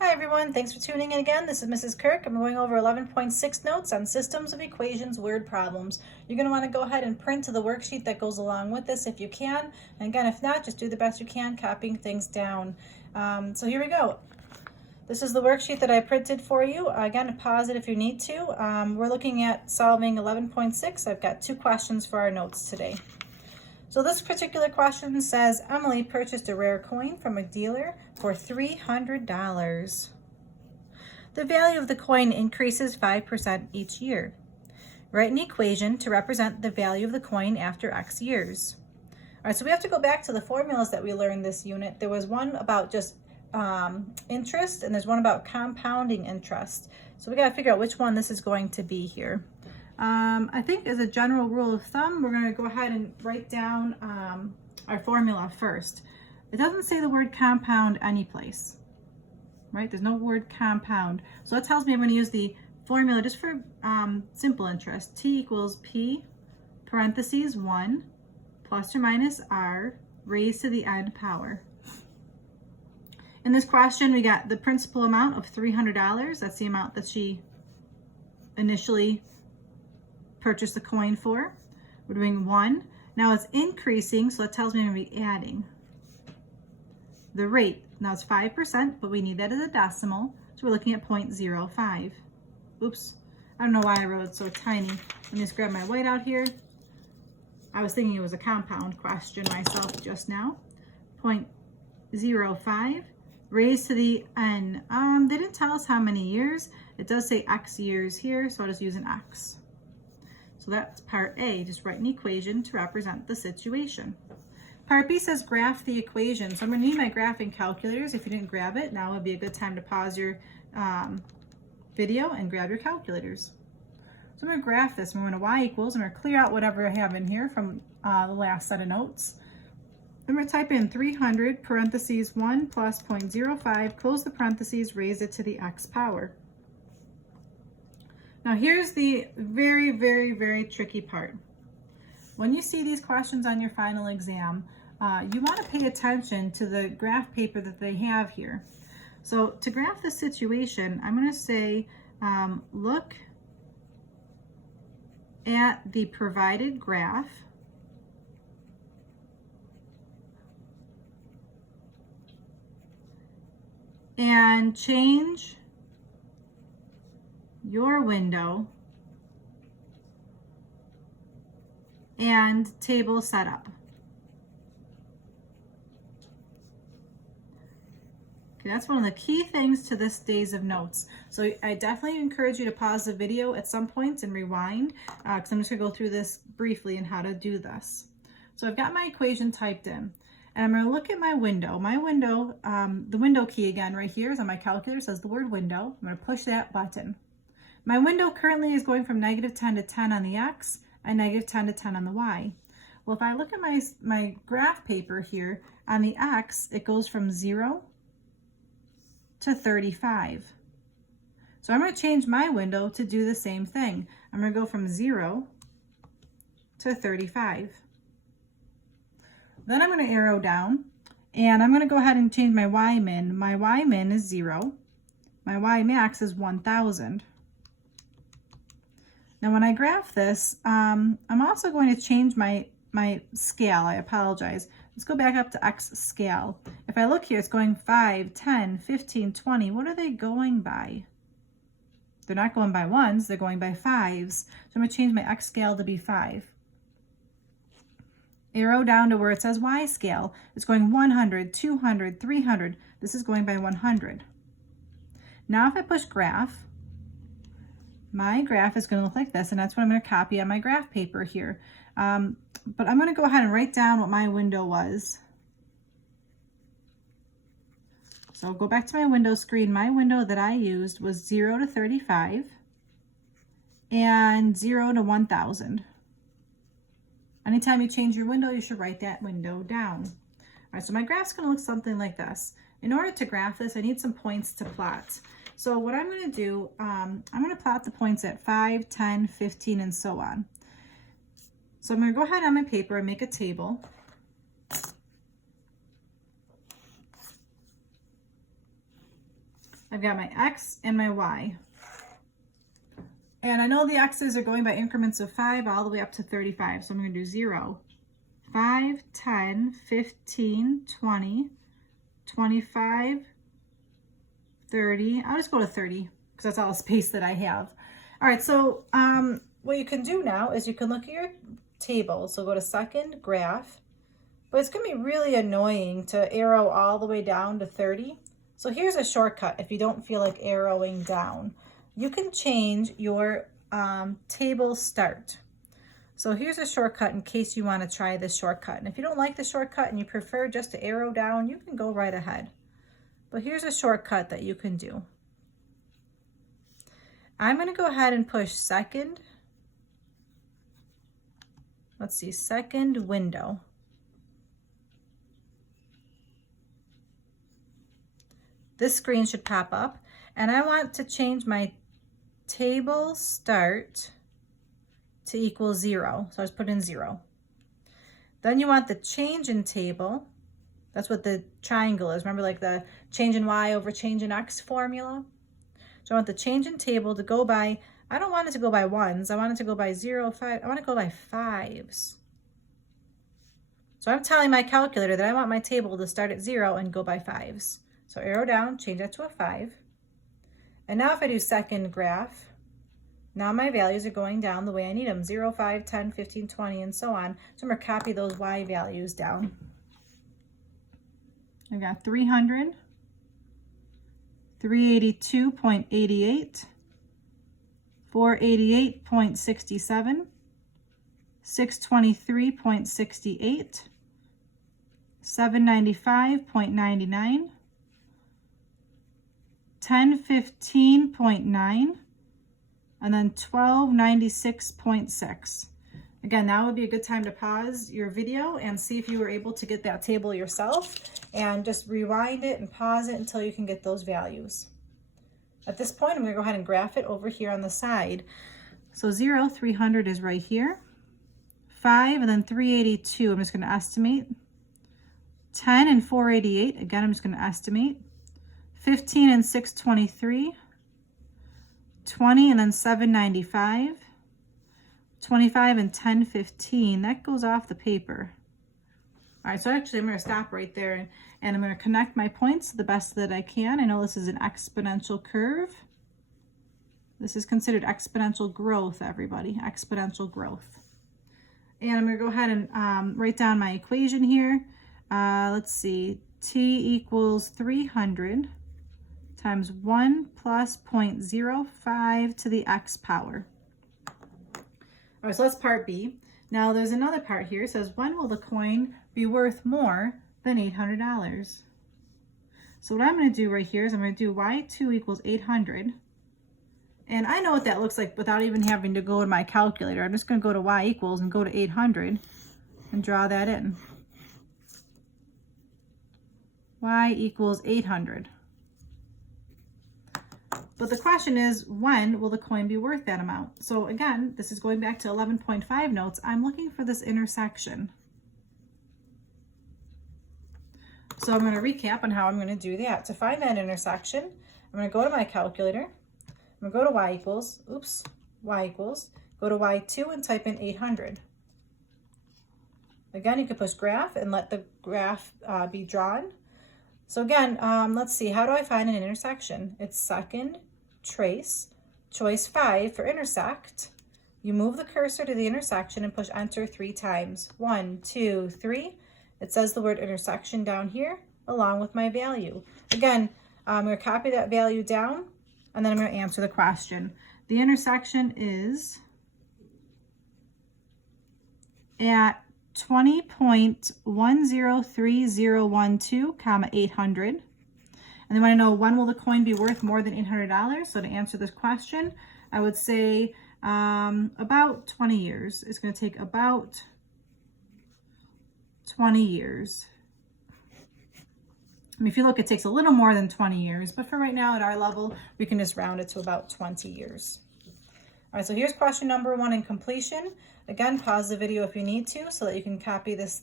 Hi everyone, thanks for tuning in again. This is Mrs. Kirk. I'm going over 11.6 notes on systems of equations word problems. You're going to want to go ahead and print to the worksheet that goes along with this if you can. And again, if not, just do the best you can copying things down. So here we go. This is the worksheet that I printed for you. Again, pause it if you need to. We're looking at solving 11.6. I've got two questions for our notes today. So this particular question says, Emily purchased a rare coin from a dealer for $300. The value of the coin increases 5% each year. Write an equation to represent the value of the coin after X years. All right, so we have to go back to the formulas that we learned this unit. There was one about just interest, and there's one about compounding interest. So we got to figure out which one this is going to be here. I think as a general rule of thumb, we're going to go ahead and write down our formula first. It doesn't say the word compound anyplace, right? There's no word compound. So that tells me I'm going to use the formula just for simple interest. T equals P parentheses 1 plus or minus R raised to the n power. In this question, we got the principal amount of $300. That's the amount that she initially purchase the coin for. We're doing 1. Now it's increasing, so that tells me I'm going to be adding. The rate, now it's 5%, but we need that as a decimal, so we're looking at 0.05. Oops, I don't know why I wrote it so tiny. Let me just grab my white out here. I was thinking it was a compound question myself just now. 0.05 raised to the n. They didn't tell us how many years. It does say X years here, so I'll just use an X. So that's part A, just write an equation to represent the situation. Part B says graph the equation. So I'm going to need my graphing calculators. If you didn't grab it, now would be a good time to pause your video and grab your calculators. So I'm going to graph this. I'm going to y equals, I'm going to clear out whatever I have in here from the last set of notes. I'm going to type in 300 parentheses 1 plus 0.05, close the parentheses, raise it to the x power. Now here's the very, very, very tricky part. When you see these questions on your final exam, you want to pay attention to the graph paper that they have here. So to graph the situation, I'm going to say, look at the provided graph and change your window and table setup. Okay, that's one of the key things to this days of notes. So I definitely encourage you to pause the video at some points and rewind, because I'm just going to go through this briefly and how to do this. So I've got my equation typed in, and I'm going to look at my window. My window, the window key again right here is on my calculator, says the word window. I'm going to push that button. My window currently is going from -10 to 10 on the x and -10 to 10 on the y. Well, if I look at my graph paper here, on the x, it goes from 0 to 35. So I'm going to change my window to do the same thing. I'm going to go from 0 to 35. Then I'm going to arrow down, and I'm going to go ahead and change my y min. My y min is 0. My y max is 1,000. Now when I graph this, I'm also going to change my scale. I apologize. Let's go back up to X scale. If I look here, it's going 5, 10, 15, 20. What are they going by? They're not going by ones, they're going by fives. So I'm going to change my X scale to be 5. Arrow down to where it says Y scale. It's going 100, 200, 300. This is going by 100. Now if I push graph, my graph is going to look like this, and that's what I'm going to copy on my graph paper here. But I'm going to go ahead and write down what my window was. So I'll go back to my window screen. My window that I used was 0 to 35 and 0 to 1,000. Anytime you change your window, you should write that window down. All right, so my graph's going to look something like this. In order to graph this, I need some points to plot. So what I'm going to do, I'm going to plot the points at 5, 10, 15, and so on. So I'm going to go ahead on my paper and make a table. I've got my X and my Y. And I know the X's are going by increments of 5 all the way up to 35. So I'm going to do 0, 5, 10, 15, 20, 25, 30. I'll just go to 30 because that's all the space that I have. All right, so what you can do now is you can look at your table. So go to second, graph. But it's going to be really annoying to arrow all the way down to 30. So here's a shortcut if you don't feel like arrowing down. You can change your table start. So here's a shortcut in case you want to try this shortcut. And if you don't like the shortcut and you prefer just to arrow down, you can go right ahead. But here's a shortcut that you can do. I'm going to go ahead and push second. Let's see, second window. This screen should pop up, and I want to change my table start to equal 0. So I just put in 0. Then you want the change in table. That's what the triangle is. Remember, like the change in Y over change in X formula? So I want the change in table to go by, I don't want it to go by 1s. I want it to go by 0, 5. I want to go by 5s. So I'm telling my calculator that I want my table to start at 0 and go by 5s. So arrow down, change that to a 5. And now if I do second graph, now my values are going down the way I need them, 0, 5, 10, 15, 20, and so on. So I'm going to copy those Y values down. I've got 300, 382.88, 488.67, 623.68, 795.99, 1015.9, and then 1296.6. Again, now would be a good time to pause your video and see if you were able to get that table yourself, and just rewind it and pause it until you can get those values. At this point, I'm going to go ahead and graph it over here on the side. So 0, 300 is right here. 5 and then 382, I'm just going to estimate. 10 and 488, again, I'm just going to estimate. 15 and 623, 20 and then 795, 25 and 1015, that goes off the paper. All right, so actually I'm going to stop right there and I'm going to connect my points the best that I can. I know this is an exponential curve. This is considered exponential growth, everybody, exponential growth. And I'm going to go ahead and write down my equation here. Let's see, t equals 300 times 1 plus 0.05 to the x power. All right, so that's part B. Now there's another part here. It says, when will the coin be worth more than $800? So what I'm going to do right here is I'm going to do y2 equals 800. And I know what that looks like without even having to go to my calculator. I'm just going to go to y equals and go to 800 and draw that in. Y equals 800. But the question is, when will the coin be worth that amount? So again, this is going back to 11.5 notes. I'm looking for this intersection. So I'm going to recap on how I'm going to do that. To find that intersection, I'm going to go to my calculator. I'm going to go to y equals, go to y2 and type in 800. Again, you can push graph and let the graph be drawn. So again, let's see, how do I find an intersection? It's second, trace, choice 5 for intersect. You move the cursor to the intersection and push enter 3 times. 1, 2, 3. It says the word intersection down here along with my value. Again, I'm going to copy that value down and then I'm going to answer the question. The intersection is at 20.103012, comma 800. And then when I know when will the coin be worth more than $800, so to answer this question, I would say about 20 years. It's going to take about 20 years. I mean, if you look, it takes a little more than 20 years, but for right now at our level, we can just round it to about 20 years. All right, so here's question number 1 in completion. Again, pause the video if you need to so that you can copy this,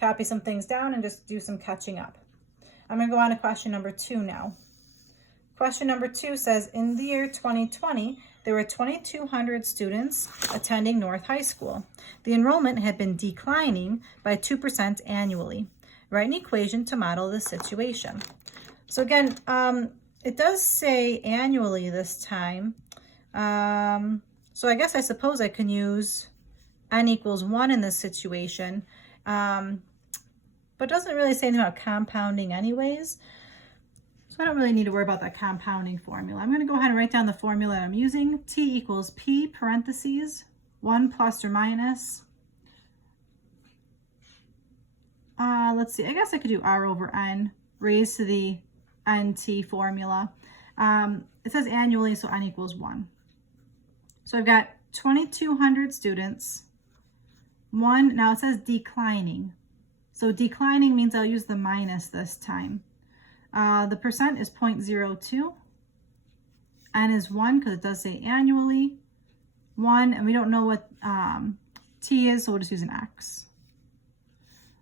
copy some things down and just do some catching up. I'm going to go on to question number 2 now. Question number 2 says, in the year 2020, there were 2,200 students attending North High School. The enrollment had been declining by 2% annually. Write an equation to model this situation. So again, it does say annually this time. So I guess I suppose I can use n equals 1 in this situation. But it doesn't really say anything about compounding anyways. So I don't really need to worry about that compounding formula. I'm going to go ahead and write down the formula I'm using. T equals P parentheses 1 plus or minus. Let's see, I guess I could do R over N raised to the NT formula. It says annually, so N equals 1. So I've got 2,200 students. Now it says declining. So declining means I'll use the minus this time. The percent is 0.02. N is 1 because it does say annually. 1, and we don't know what T is, so we'll just use an X.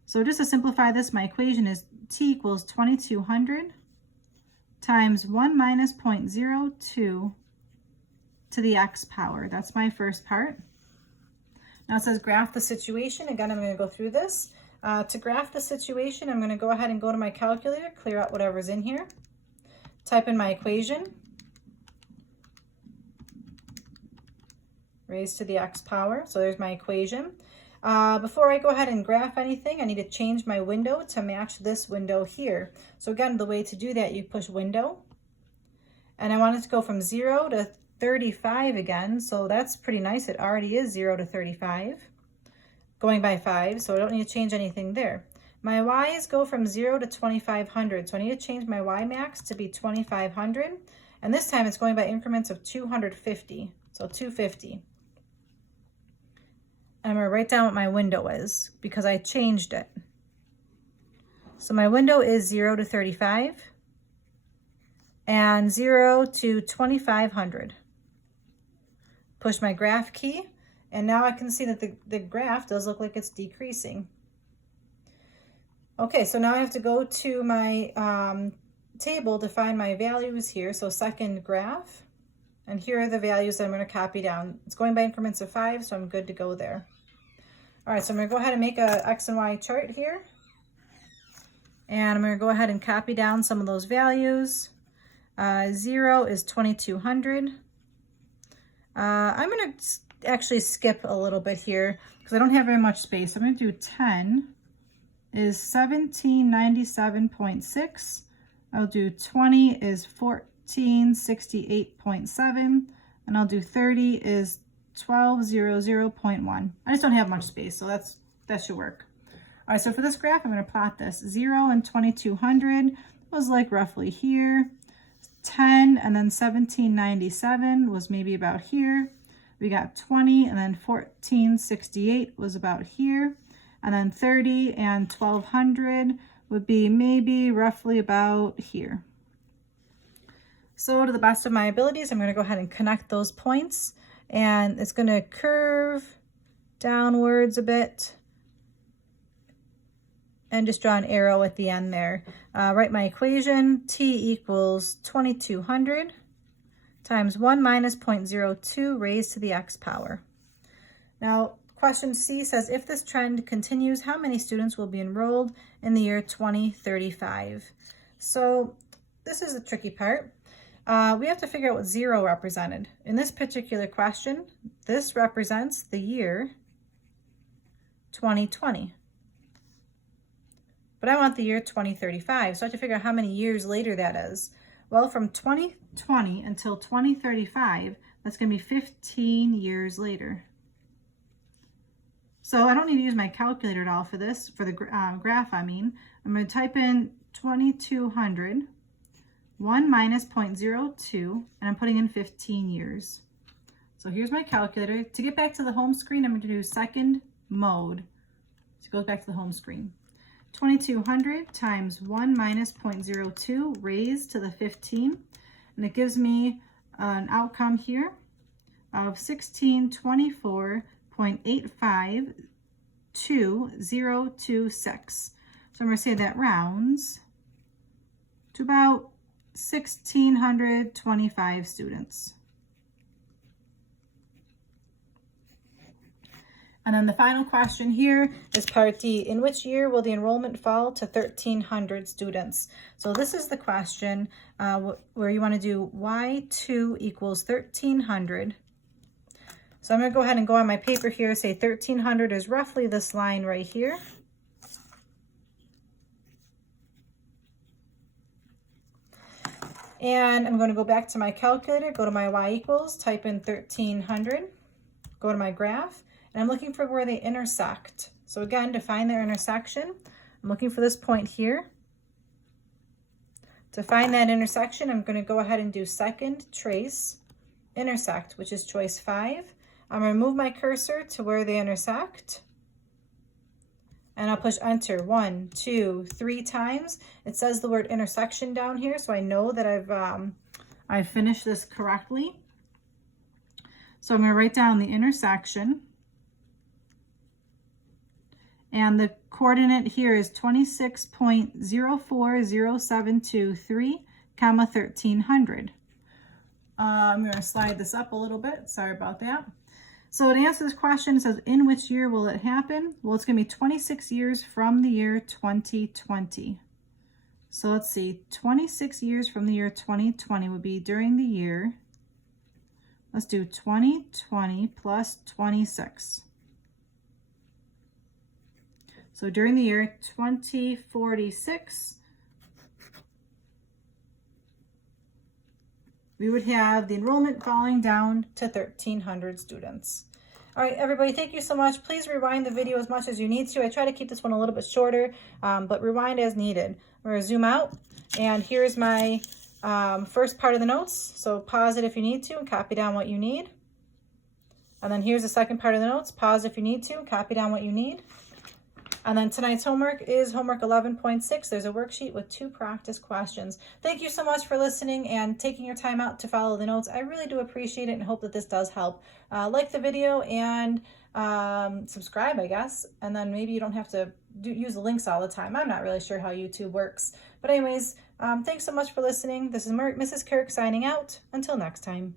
So just to simplify this, my equation is T equals 2,200 times 1 minus 0.02 to the X power. That's my first part. Now it says graph the situation. Again, I'm going to go through this. To graph the situation, I'm going to go ahead and go to my calculator, clear out whatever's in here, type in my equation, raised to the X power. So there's my equation. Before I go ahead and graph anything, I need to change my window to match this window here. So again, the way to do that, you push window, and I want it to go from 0 to 35 again. So that's pretty nice. It already is 0 to 35. Going by 5, so I don't need to change anything there. My y's go from 0 to 2,500, so I need to change my y max to be 2,500, and this time it's going by increments of 250, so 250. And I'm going to write down what my window is because I changed it. So my window is 0 to 35 and 0 to 2,500. Push my graph key. And now I can see that the graph does look like it's decreasing. Okay, so now I have to go to my table to find my values here. So second graph, and here are the values that I'm going to copy down. It's going by increments of 5, so I'm good to go there. All right, so I'm going to go ahead and make a X and Y chart here. And I'm going to go ahead and copy down some of those values. 0 is 2,200. I'm going to actually skip a little bit here because I don't have very much space. I'm going to do 10 is 1797.6. I'll do 20 is 1468.7, and I'll do 30 is 1200.1. I just don't have much space, so that should work. All right, so for this graph, I'm going to plot this. 0 and 2,200 was like roughly here. 10 and then 1797 was maybe about here. We got 20 and then 1468 was about here. And then 30 and 1200 would be maybe roughly about here. So to the best of my abilities, I'm going to go ahead and connect those points. And it's going to curve downwards a bit. And just draw an arrow at the end there. Write my equation. T equals 2,200. Times 1 minus 0.02 raised to the X power. Now, question C says, if this trend continues, how many students will be enrolled in the year 2035? So this is the tricky part. We have to figure out what 0 represented. In this particular question, this represents the year 2020. But I want the year 2035, so I have to figure out how many years later that is. Well, from 2020 until 2035, that's going to be 15 years later. So I don't need to use my calculator at all for this, for the graph, I mean. I'm going to type in 2,200, 1 minus 0.02, and I'm putting in 15 years. So here's my calculator. To get back to the home screen, I'm going to do second mode. So it goes back to the home screen. 2,200 times 1 minus 0.02 raised to the 15, and it gives me an outcome here of 1624.85226. So I'm going to say that rounds to about 1,625 students. And then the final question here is part D. In which year will the enrollment fall to 1,300 students? So this is the question where you want to do y2 equals 1,300. So I'm going to go ahead and go on my paper here, say 1,300 is roughly this line right here. And I'm going to go back to my calculator, go to my y equals, type in 1,300, go to my graph, and I'm looking for where they intersect. So again, to find their intersection, I'm looking for this point here. To find that intersection, I'm going to go ahead and do second trace intersect, which is choice 5. I'm going to move my cursor to where they intersect. And I'll push enter 1, 2, 3 times. It says the word intersection down here, so I know that I've finished this correctly. So I'm going to write down the intersection. And the coordinate here is 26.040723, comma 1,300. I'm going to slide this up a little bit. Sorry about that. So to answer this question, it says, in which year will it happen? Well, it's going to be 26 years from the year 2020. So let's see, 26 years from the year 2020 would be during the year. Let's do 2020 plus 26. So during the year 2046, we would have the enrollment falling down to 1,300 students. All right, everybody, thank you so much. Please rewind the video as much as you need to. I try to keep this one a little bit shorter, but rewind as needed. We're gonna zoom out, and here's my first part of the notes. So pause it if you need to and copy down what you need. And then here's the second part of the notes. Pause if you need to, copy down what you need. And then tonight's homework is homework 11.6. There's a worksheet with 2 practice questions. Thank you so much for listening and taking your time out to follow the notes. I really do appreciate it and hope that this does help. Like the video and subscribe, I guess. And then maybe you don't have to use the links all the time. I'm not really sure how YouTube works. But anyways, thanks so much for listening. This is Mrs. Kirk signing out. Until next time.